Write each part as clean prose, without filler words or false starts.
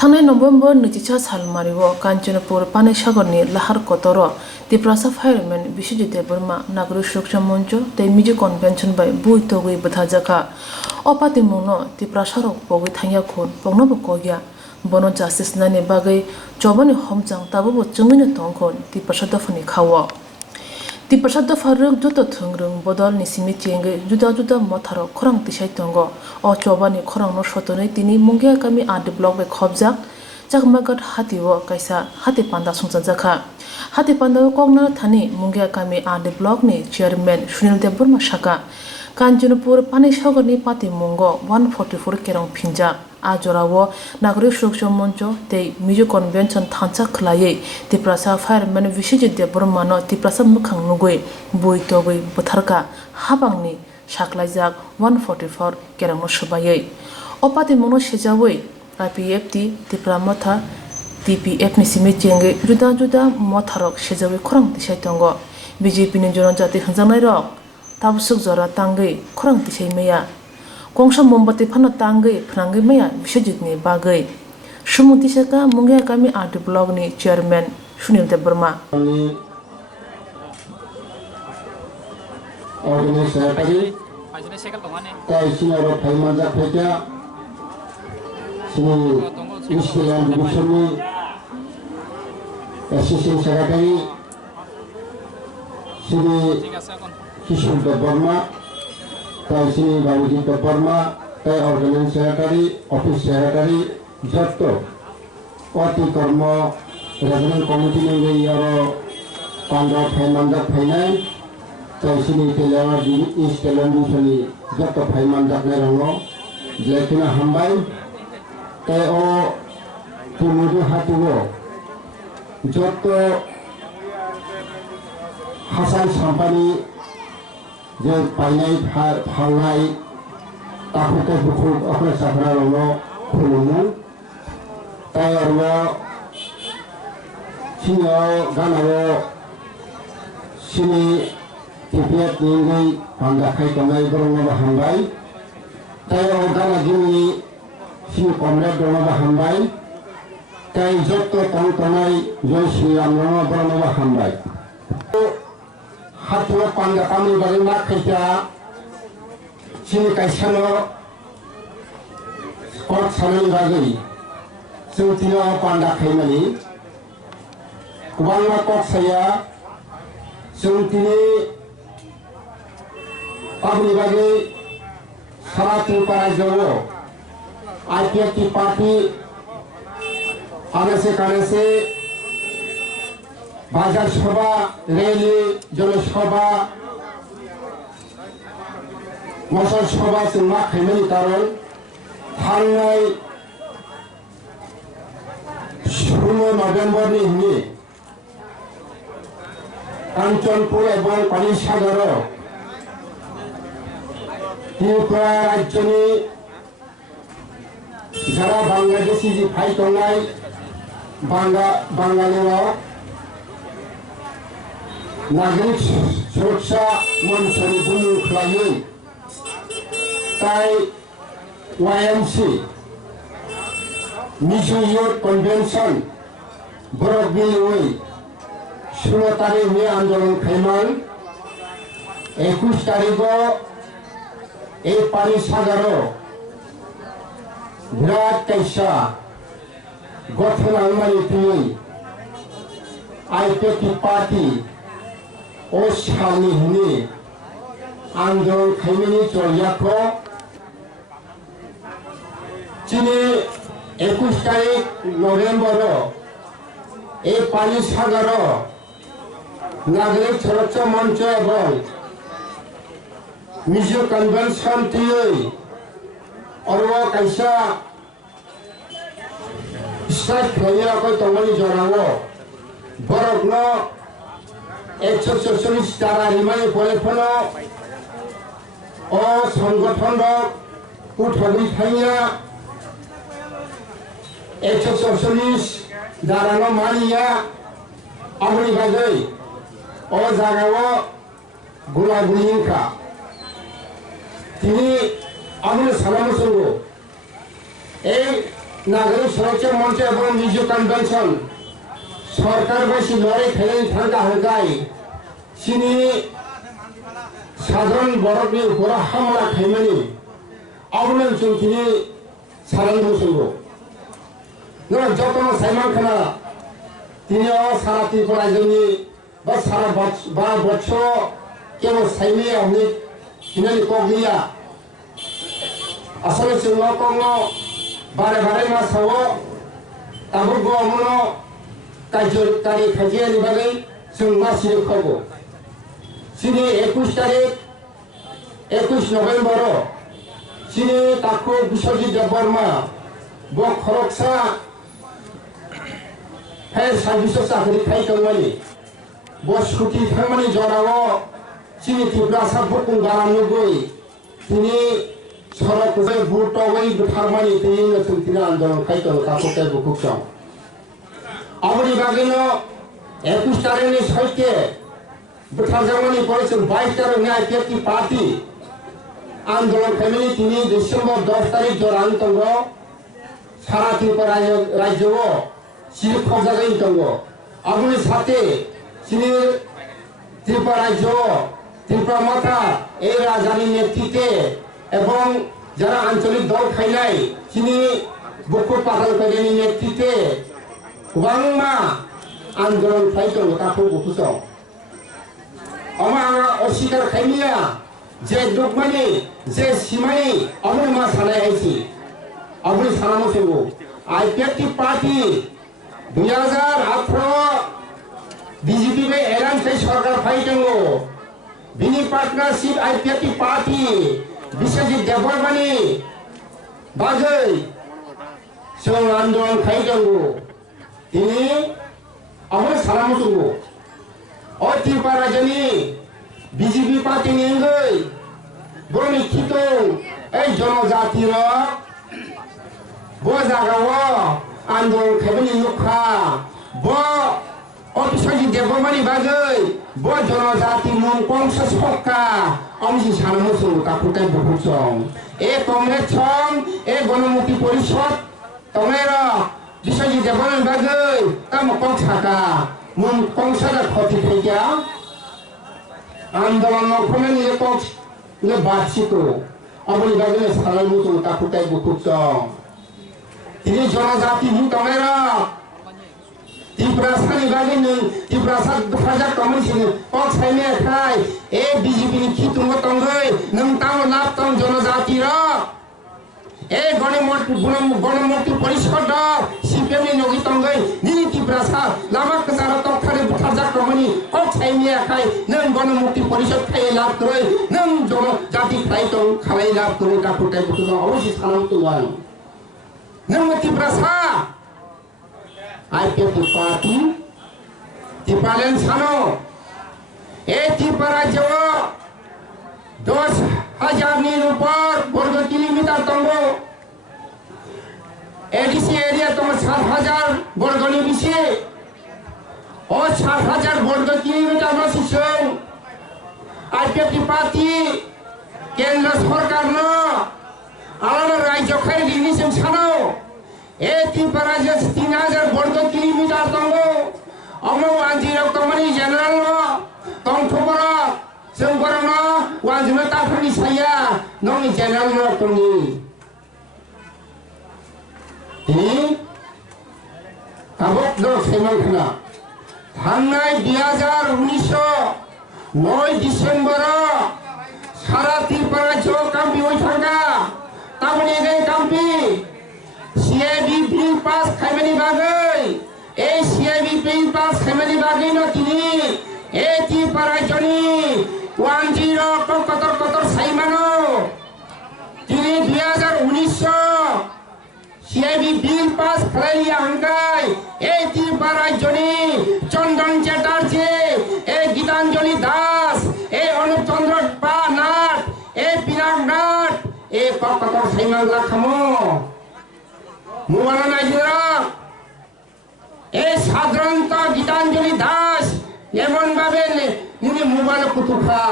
थांनाय नभेम्बर 20 सालमारियाव कांचनपुर पानीसागरनि लाहार कतराव त्रिपुरासा फायरमेन बिश्वजित बोरमा नागरिक सुरक्षा मंच तै मिजु कन्वेंशन बाय बुइतोगै बथाजाखा अपाति मुंनो त्रिपुरासारक पगै थांया खुन पगनबो कगिया बनो जस्टिस नानि बागै चौबनि हमचां ताबो चंगिनो तंखन त्रिपुरासा दफानि खावो त्रिपुरासा दफा रंग जतो थंग्रं बदल निसिमि चेंगे जुदा जुदा मथारो खरंग तिसाइ तंगो अ चौबनि खरंग न सतनै तिनि मुंगिया कामी आदि ब्लक बे खबजा जगमगत हातिवो कैसा हाति पांडा संसा जखा हाति पांडा कोगना थानी मुंगिया कामी आदि ब्लक नि चेयरमैन सुनील देव वर्मा शाखा कांचनपुर पानीसागरनि पाति मुंगो 144 केरं फिंजा आजरावो नागरिक सुरक्षा मंच तै मिजु कन्वेंशन थांचा खलायै त्रिपुरासा फायरमैन बिश्वजित देव वर्मानो त्रिपुरासा मुखां नुगै बुइतोगै बोथारका हाबांनि साख्लायजाक 144 केरं सुबायै अपाति मुंनो सेजावै IPFT त्रिपुरा मथा TPF नि सिमि चेंगे जुदा जुदा मथारक सेजावै खरंग तिसाइ तंगो BJP नि जनजाति हंजानाय रक ताबसुक जरा तांगै खरंग तिसाइ मैया गंसा मोमबाति फानो तांगै फनांगै मैया बिश्वजितनि बागै सुमुति सेका मुंगिया कामी आदि ब्लक नि chairman Sunil Dev Verma Eastland Division Assistant Secretary Sri Kishore Devarma, Sri Balaji Devarma, Organizing Secretary, Office Secretary, Jatto, Party Karma, Resident Committee in the year Pandra Paimanda Painai, Sri Telava Eastland Division, Jatto Paimanda Nerano, Lakina Hambai. O Tumudu Hatugo Joto Hasan Sampani Je Painai Palai Takuta Bukuk Okra Sakrano Kulumu Tayarwa Chino Ganaro Sini Tipiat Ningi Pandakai Kanai Gorono Hambai Tayo Gana Juni Sini Comrade Dono Bahambai, Tai Jotto Tangtanai, Joy Sri Amrono Dono Bahambai. Hatwa Panda Kami Barina Kaja, Sini Kaisano, Scott Sanan Bagari, Sutino Panda Kamani, Kubanga Kok Saya, Sutini Abni Bagi, Saratu Parajawo. IPFT party आने से बाजार सभा rally जनसभा muscle सभा से मा खायनायनि कारण थांनाय 16 नभेम्बरनि हिनि कांचनपुर एवं पानीसागराव Tripura राज्यनि Jara Bangladeshi ji phai tongai Bangalore Nagorik Suraksa Manchari Bunu Khlayi Tai YMC Mizu Youth Convention Borok Bilway 16 तारिख में आंदोलन खैमान 21 तारिख को एक पानीसागराव Virat Kaisa Gothan Almani Tui IPFT Party Oshani Huni Andron Kaimini Cholyako Chini 21 तारीख नभेम्बर ए पानीसागर नागरिक सुरक्षा मंच एवं मिजो कन्वेंशन थी और वो कैसा स्ट्राइक किया कोई तंगनी जोरांगो बरफ न 144 तारा रिमाई पोलेफनो ओ संगठन कुठगुरी थाइया 144 दारानो मानिया अमरी बाजै ओ जागावो गुलागुलिंका तिनी आमने सालाम संगो ए নাগরিক সুরক্ষা মঞ্চ এবং মিজো কনভেনশন সরকার বাসী লড়াই খেলে থাকা হয়ে সিনি সাধারণ বরফনি উপর হামলা খাইমানি আবুল চৌধুরী সারান বসঙ্গ যত সাইমান খানা তিনিও সারা ত্রিপুরা রাজ্যনি বা সারা 12 বছর কেবল সাইমে আপনি তিনানি কগলিয়া আসলে जों কম বারে বারে মাসাও তাবো গমনো কার্যকারী খাজিয়ানি বাগै जों মাসি খাবো সিনি 21 তারিখ 21 নভেম্বর সিনি তাকো বিশ্বজিৎ দেববর্মা ব খরকসা ফায়ার সার্ভিস চাকরি খাইखांनानै বসকুটি थांनानै जराव सिनि ত্রিপুরা সাবকুং गारामनोगै তিনি সরকজে বুটওই বুথারমানি তিনি নতুন আন্দোলন খাইতো তাকোতে বুকুকম আবরি বাগিনো 21 তারিখে সাইতে বুথারজামানি পড়েছে 22 তারিখে আইপিএফটি পার্টি আন্দোলন খাইমানি তিনি ডিসেম্বর 10 তারিখ জরান তঙ্গ সারা ত্রিপুরা রাজ্য সিনি খবজাগাই তঙ্গ আবরি সাথে সিনি ত্রিপুরা রাজ্য ত্রিপুরা মাথা এই রাজধানী নেতৃত্বে এবং যারা আঞ্চলিক দল খাইনাই চিনি বকুর পাতাল কাজের নেতৃত্বে গোबांमा আন্দোলন খাইতো তাকো বুকুসং আমা অস্বীকার খাইনিয়া যে ডকমানি যে সীমানি আমনি মা সানাই আইছি আমনি সানামো সেগো আইপিএফটি পার্টি 2018 বিজেপি में ऐलान से सरकार फाइटेंगो बिनी पार्टनरशिप आईपीएफटी पार्टी বিশ্বজিৎ দেববর্মানি বাগৈ जों आंदोलन खाइदोंगो তিনি আমনে সালামতুগো ও ত্রিপুরা রাজ্যনি বিজেপি পার্টি নিঙ্গৈ বরনি খিতং এই জনজাতির ব জাগাও আন্দোলন খাইবনি নুখা ব বিশ্বজিৎ দেববর্মানি বাগৈ ব জনজাতি মুং কংস সরকা অমজি সানমুসু তাকুতাই বহুচং এ কংগ্রেস ছং এ গণমুক্তি পরিষদ তমেরা বিশ্বজিৎ দেববর্মানি বাগৈ তাম কং থাকা মুং কংসদা ক্ষতি থাইকা আন্দোলন নখমে নিয়ে কং নে বার্ষিক অবলি বাগৈ সানমুসু তাকুতাই বহুচং তিনি জনজাতি মুং তমেরা ত্রিপুরা সানি বাগৈ নং ত্রিপুরা সাত হাজার কমিশন পক সাইনে খাই এ বিজেপি নি খিতুঙ্গ তঙ্গৈ নং তাও লাভ তং জনজাতি র এ গণমুক্তি পরিষদ সিপিএম নি নগি তঙ্গৈ নি ত্রিপুরা সাত লামাক কার তখারে হাজার কমিনি পক সাইনে খাই নং গণমুক্তি পরিষদ খাই লাভ কই নং জনজাতি খাই তং খালাই লাভ কই কাকুটাই বুতু অবশ্যই সালাম তুয়ান নং ত্রিপুরা সাত आईपीएफटी पार्टी टिपालेन सानो ए टिपारा जो 10,000 नि ऊपर वर्ग किलोमीटर तंगो एडीसी एरिया तंग 7,000 वर्ग नि बिसे और 7,000 वर्ग किलोमीटर न सिसं आईपीएफटी पार्टी केंद्र सरकार न आलादा राज्य खाइ दिनिसिम सानो ए ত্রিপুরা যে 3,000 বর্গ কিলোমিটার তঙ্গো অমো আঞ্জির কমানি জেনারেল ন তংথবর जों বরন ওয়াজমে তাফনি সাইয়া নং জেনারেল ন তংনি ই আবক দ সেমান খানা থাংনাই 2019 9 ডিসেম্বর সারা ত্রিপুরা জো কাম্পি ওই থাকা তাবনি গই কাম্পি सीआईबी बिल पास खाइमानि बागै ए सीआईबी बिल पास खाइमानि बागै न तिनि ए त्रिपुरा राज्यनि 10 कतर साइमानो तिनि 2019 सीआईबी बिल पास खाइया हांगाय ए त्रिपुरा राज्यनि चंदन चैटार्जी ए गीतांजलि दास ए अनुप चंद्र नाथ ए पिनाक नाथ ए कतर साइमान लाखामो मुवाना नाइजरा ए साधारणत गीतांजलि दास एमन भावे निनि मुवाना कुतुखा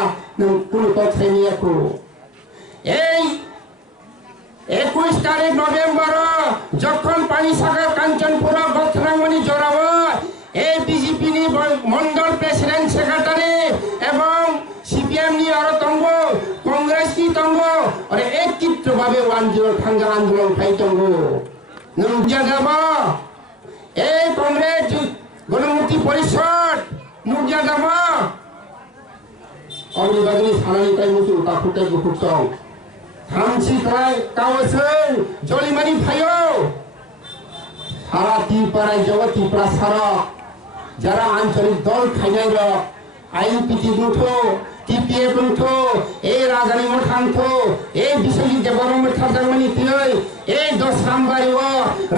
न कुनु तथाइनियाको ए 21 তারিখ নভেম্বর যখন পানিসাগর কাঞ্চনপুর গথরামণি জড়াব এই বিজেপি নি মন্ডল প্রেসিডেন্ট সেক্রেটারি এবং সিপিএম নি আরো তঙ্গ কংগ্রেস নি তঙ্গ আরে একত্রিত ভাবে থাঙ্গা আন্দোলন খাই তঙ্গ নং জাগাব এই কংগ্রেস গণমুক্তি পরিষদ নুক জাগাব অমনি বাগনি সানানি তাই মুসু তাকুটাই গুফুকসং থামছি তাই কাওসেন জলিমানি ভাইও সারা ত্রিপুরায় যাওয়া ত্রিপুরা সারা যারা আঞ্চলিক দল খাইনাই রক আইপিটি গুঠো টিপিএ গুঠো এই রাজধানী মঠান্থো এই বিশ্বজিৎ দেবরম মঠাজাকমানি তিনই এই 10 নাম্বারি ও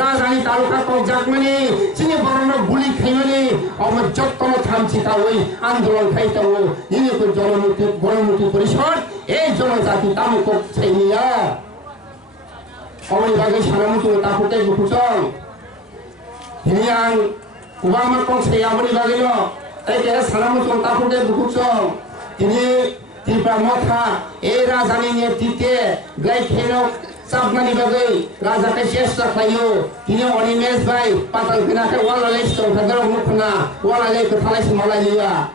রাজধানী তালুকা কবজাকমানি চিনি বরম গুলি খাইমানি অমর যত্তম থামছি তা ওই আন্দোলন খাইতাও নিনিক গণমুক্তি পরিষদ এই জনজাতি তামুক ছাইনিয়া অমনি বাগে সানামুতু তাকুটাই গুফুসং হিনিয়াং Ubama kong saya beri bagi lo, tapi sanamu kong takut deh buku song. Ini tiba motha, razani ni tite, gay keno, sab nani bagi, raja keshes tak layu. Ini oni mes bay, patal kena ke wala leh stong, kadang mukna, wala leh kethalai semalai liya.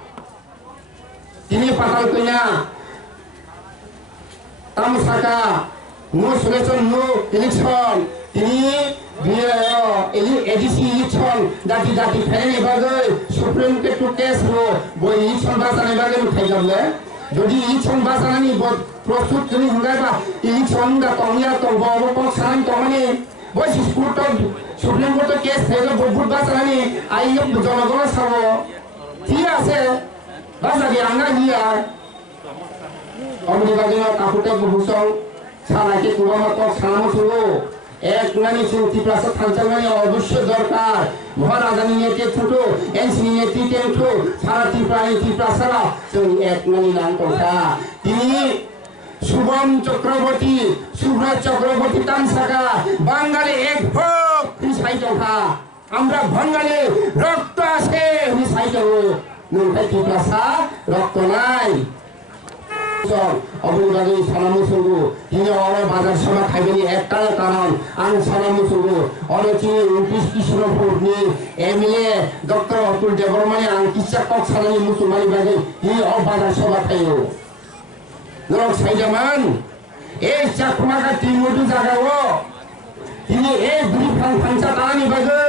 Ini patal kena, tamu saka, nu selection nu election. Ini dia edisi election dati file bagai supreme ke to case ro boy election basane bagai khai jable jodi election basana ni প্রস্তুত তুমি হুঙ্গাইবা election da tongya to bobo ko san to mani boy school to supreme court case thelo বহুত basana ni আইয়ব জনগণ সব ঠিক আছে বাজারি আঙ্গা দিয়া অমনি বাগিনা কাকুটা বুসং সারাকে কুবামা তো সানামো শুরু এক নানি ত্রিপুরা থানচালমানি অবশ্যই দরকার মহারাজানি নেতে ছোট এনসিনি নেতৃত্বে উঠো সারা ত্রিপুরা সারা এক নানি নাম কথা তিনি শুভম চক্রবর্তী সুব্রত চক্রবর্তী তামসাকা বাঙালি এক হোক সাইজখা আমরা বাঙালি রক্ত আছে সাইজ নৌকায় ত্রিপুরা রক্ত নাই অবৈবাদী সানামুসুগু তিনি অনেক বাজার সভা খাইবেনি একটাই কারণ আন সানামুসুগু অনেক 29 কৃষ্ণপুর নি এমএলএ ডক্টর অতুল দেববর্মানি আন কিসা কক সানানি মুসলমানি বাগে তিনি বাজার সভা খাইও নরক সাইজামান এই চাকমাকা তিমুদু জাগাও তিনি এই দুই ফাংচা তানি বাগে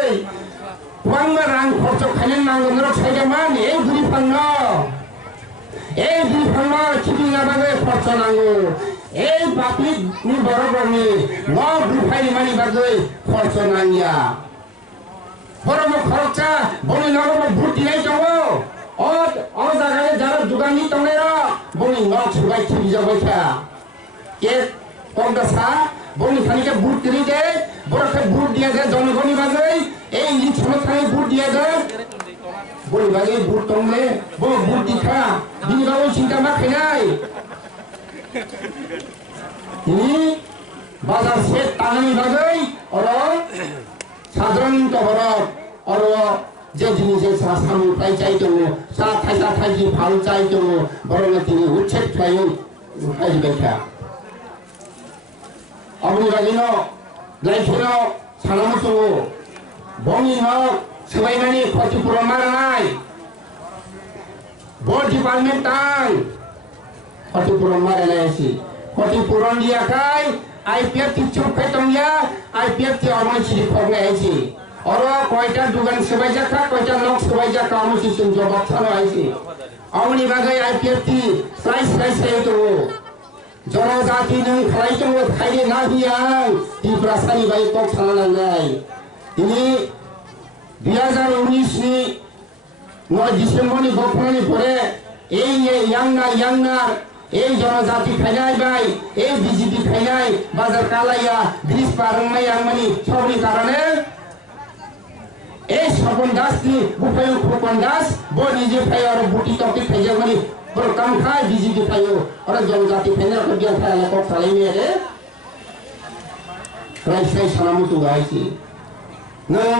ওয়াঙ্গা রাং খরচ খাইলেন নাঙ্গ নরক সাইজামান এই দুই ফাংনা এই দুই ফাংনার চিঠি না বাগে খরচ নাঙ্গো এই বাপি নি বরাবর নি ন দুফাই মানি বাগে খরচ নাঙ্গিয়া বরম খরচা বনি নরম ভুটি নাই যাবো ও জায়গায় যারা দোকানি তংলেরা বনি ন ছুগাই ঠিক যাবইছা কে কংগ্রেসা বনি খানিকে বুট কিনে দে বড়কে বুট দিয়ে দে জনগণই বাগে এই লিছন খানি বুট দিয়ে দে বলি বাগে বুট তংলে বড় বুট দিখা দিনি বাবু চিন্তা মা খাইনাই তিনি বাজার সে টানানি বাগে আর সাধারণত হরক আর যে জিনিসে সামু প্রায় চাইতো সা থাইসা থাইজি ভালো চাইতো বড় তিনি উচ্ছেদ খাই খাই দেখা আপনি বাগিন লাইফের সানামসঙ্গ বঙ্গি হক সবাইমানি ক্ষতিপূরণ মারা নাই বোর্ড ডিপার্টমেন্ট টান ক্ষতিপূরণ মারা নাই আসি ক্ষতিপূরণ দিয়া খাই আইপিএফ টি চুপ খাইতং ইয়া আইপিএফ টি অমন সিরি খগলে আইছি और কয়টা দোকান সবাই যাকা কয়টা লোক সবাই যাকা আমি সিস্টেম জবাব ছাড়া আইছি আমনি বাগাই আইপিএফ টি প্রাইস তো জনজাতি নং খাইতো খাইয়ে না দিয়াং ত্রিপুরাসানি বাই কক ছানা নাই তিনি 2019 নি 9 ডিসেম্বর নি গঠননি পরে এই ইয়াংনা এই জনজাতি খাইনাই বাই এই বিজেপি খাইনাই বাজার কালাইয়া ব্রিজ পারংনাই আংমানি সবনি কারণে এই স্বপন দাস নি বুফায়ু ফুকন দাস বো নিজে ফাই আর বুটি টকি খাইয়া মানে বড় কাম খাই বিজেপি খাইও আর জনজাতি খাইনা কো দিয়া খাই লা কক চালাই মেরে রাইসাই সালামতু গাইছি নং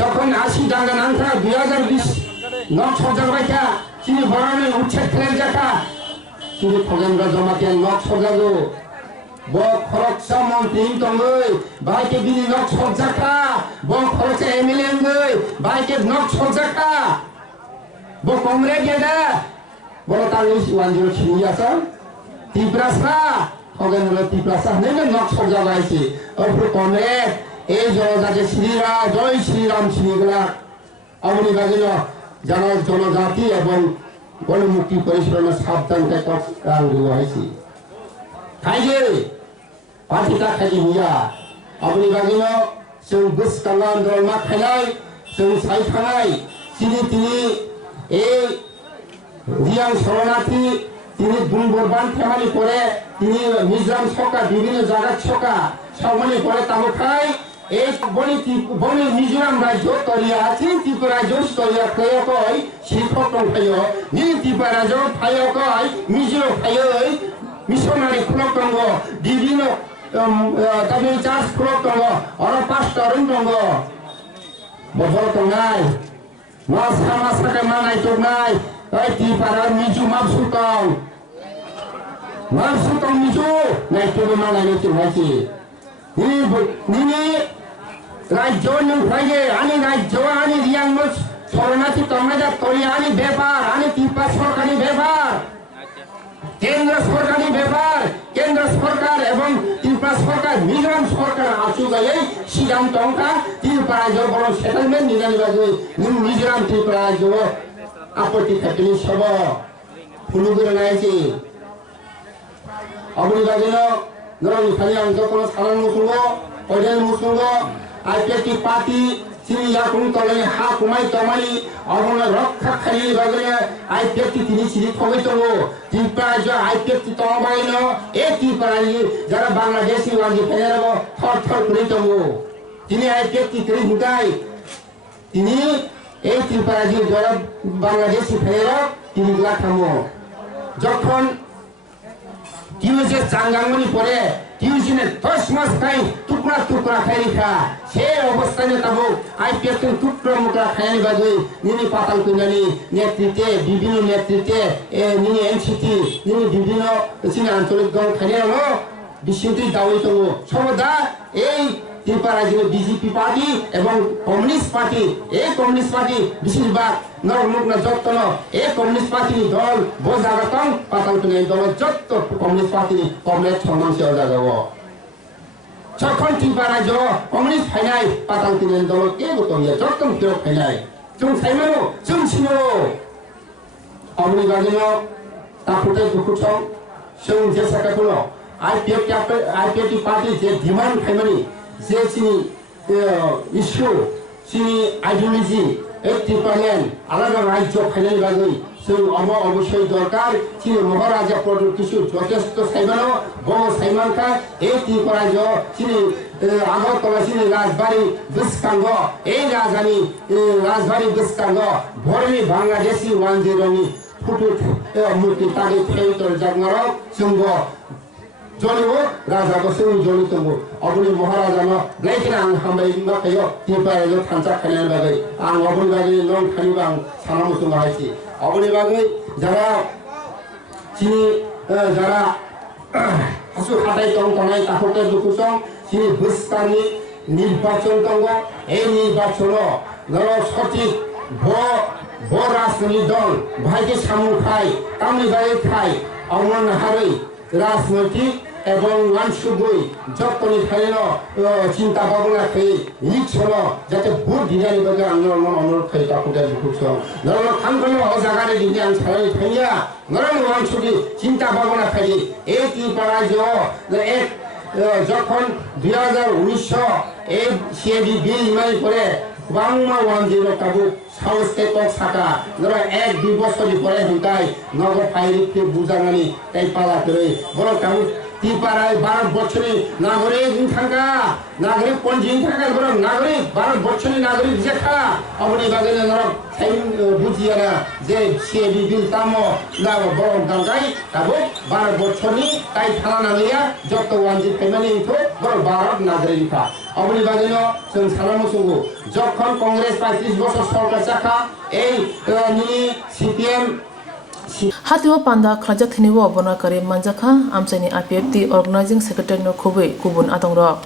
যখন আসি ডাঙ্গা নাংথা 2020 নক সজাগ বাইকা চিনি বড়নে উচ্ছেদ খেলেন জাকা চিনি খগেন্দ্র জমাতিয়া নক সজাগো bo khoroksa mantri tongoi baike bini nok sogjaka bo khoroksa MLA ngoi baike nok sogjaka bo kongres geda bo talis 103 asa tiprasa hogan holo tiprasa nene nok sogjaga aise opro kongres এই জনজাতি জয় শ্রীরাম শ্রীগুলা অবনি বাজিল জনজাতি এবং গণমুক্তি পরিচালনার সাবধানকে হয়েছি খাইছে পাঠিটা খাইছে নিয়া অবনি বাজিল जों गोसोखांना आन्दोलन खायनाय जों सायखांनाय তিনি এই রিয়াং শরণার্থী তিনি দুর্বলবান ফ্যামিলি করে তিনি মিজোরাম সরকার বিভিন্ন জায়গার সরকার সবমানি করে তামখাই এই বনি মিজোরাম রাজ্য তরিয়া আছে ত্রিপুরা রাজ্য তরিয়া খেয়ে কয় শিক্ষক দंखायो নি ত্রিপুরা রাজ্য ফাইও কয় মিজোরাম ফাইও মিশনারি খুলক দङ বিভিন্ন তাদের চার্জ খুলক দङ আরো 5টা রুম দङ বদল দङাই মাসা মাসাকে মানাই দङাই ওই ত্রিপুরা মিজু মাবসুতং মিজু নাইতো মানাই দङাই নিনি রাজ্য নংখাইয়ে আনি রাজ্য আনি রিয়াং মছ শরণার্থী তমাজা তরি আনি ব্যাপার আনি ত্রিপুরা সরকারি ব্যাপার কেন্দ্র সরকারি ব্যাপার কেন্দ্র সরকার এবং ত্রিপুরা সরকার মিজোরাম সরকার আচুগাই সিদ্ধান্ত অঙ্কা ত্রিপুরা রাজ্য বড় সেটেলমেন্ট নিজানি বাজে মিজোরাম ত্রিপুরা রাজ্য আপত্তি থাকলে সব ফুলুগুলো নাইছে অবনি বাজিল নরম খালি অংশ কোনো সাধারণ মুসুঙ্গ পয়দান মুসুঙ্গ আইপিএটি পার্টি তিনি ইয়াকুম তলে হা কুমাই তমাই অবন রক্ষা খালি বাজলে আইপিএটি তিনি সিরি খবই তঙ্গ ত্রিপুরা রাজ্য আইপিএটি তমাইল এই ত্রিপুরা যারা বাংলাদেশি ওয়াজি ফেরাব থর থর করে তঙ্গ তিনি আইপিএটি করে হুদাই তিনি এই ত্রিপুরা রাজ্য যারা বাংলাদেশি ফেরাব তিনি গুলা থামো যখন টিউজে চাঙ্গাঙ্গনি পরে টিউজনে 10 মাস খাই টুকরা টুকরা খাই রেখা সেই অবস্থানে তাবো আইপিএস টুকরা মুকরা খাইনি বাজে নিনি পাতাল কুঞ্জানি নেতৃত্বে বিভিন্ন নেতৃত্বে নিনি এনসিটি নিনি বিভিন্ন চিনি আঞ্চলিক দল খাইনি হলো বিশ্বতি দাওই তো সর্বদা এই ত্রিপুরা রাজ্যে বিজেপি পার্টি এবং কমিউনিস্ট পার্টি এই কমিউনিস্ট পার্টি বেশিরভাগ নরমুখনা যত্ন এই কমিউনিস্ট পার্টি দল বোঝাগতং পাতাল কুঞ্জানি দল যত কমিউনিস্ট পার্টি কমপ্লেট সংগ্রামসে জাগাব যখন ত্রিপুরা রাজ্য কমিউনিস্ট ফাইনাই পাতাল কুঞ্জানি দল কে গতঙ্গে যত্ন কেউ ফাইনাই जों साइमानो जों सिनो अमनि बाजिनो ताकुते दुखुसं जों जे साकाखौनो आईपीएफटी पार्टी जे डिमांड खाइमानि जे सिनि इस्यु सिनि आइडियोलॉजी ত্রিপুরাল্যান্ড আলাদা রাজ্য খাইনাই বাগै जों অবশ্যই দরকার চিনি মহারাজা পদর কিছু যথেষ্ট সাইমানো বড় সাইমানকা এই ত্রিপুরা রাজ্য চিনি আগরতলা চিনি রাজবাড়ি বিস্কাঙ্গ এই রাজবাড়ি বিস্কাঙ্গ ভরনি বাংলাদেশি 10 নি ফুটু মূর্তি তাগে ফেইতর জাগনারক जोंग জলিব রাজাবো जों জলিতবো অবনি মহারাজানো ব্লাইকিনা আং হামবাই মাখাयो ত্রিপুরা রাজ্য থানচা খাইনাই বাগै আং অবনি বাগै लं খানিবা आं সানামুসুং হাইছি অবনি বাগै যারা চিনি যারা হাসু হাতাই তংতনাই তাহতে দুকুসং চিনি বুস্তানি নির্বাচন তঙ্গ এই নির্বাচন সঠিক ভ রাজনৈতিক দল ভাইকে সামু খাই কামনি গায়ে খাই অমন হারই রাজনৈতিক এবং মানসুগুই যতনি খাইল চিন্তা ভাবনা খাই লিখছিল যাতে ভোট দিনানি বাগে আন্দোলন অনুরোধ খাই তাকুতে দুকুসং নরম খানগনি ও জায়গায় দিনে আং সারাই খাইয়া নরম মানসুগি চিন্তা ভাবনা খাই এই ত্রিপুরা রাজ্য এক যখন 2019 এই সিএবি বিল ইমানি করে বাংলা 10 কাবু সাহসকে কক সাকা ধরো 1-2 বছর পরে হুঁকাই নগর ফাইরিকে বুঝানানি তাই পালা করে বড় কাবু ত্রিপুরায় 12 বছরে নাগরিক থাকা নাগরিক পঞ্জীয়ন থাকা বড় নাগরিক 12 বছরে নাগরিক দেখা অবনি বাগে নরক সাইন বুঝিয়া না যে সিএবি বিল তামো না বড় দাঙ্গাই কাবু 12 বছরনি তাই থানা নামিয়া যত ওয়ানজি ফ্যামিলি তো বড় 12 নাগরিক থা অবনি বাগে जों সানামুসুগু যখন কংগ্রেস 35 বছর সরকার চাকা এই নি CPM Hatiwa panda khajak thiniwo bona kare manjakha amchani IPFT organizing secretary no khubui kubun atongro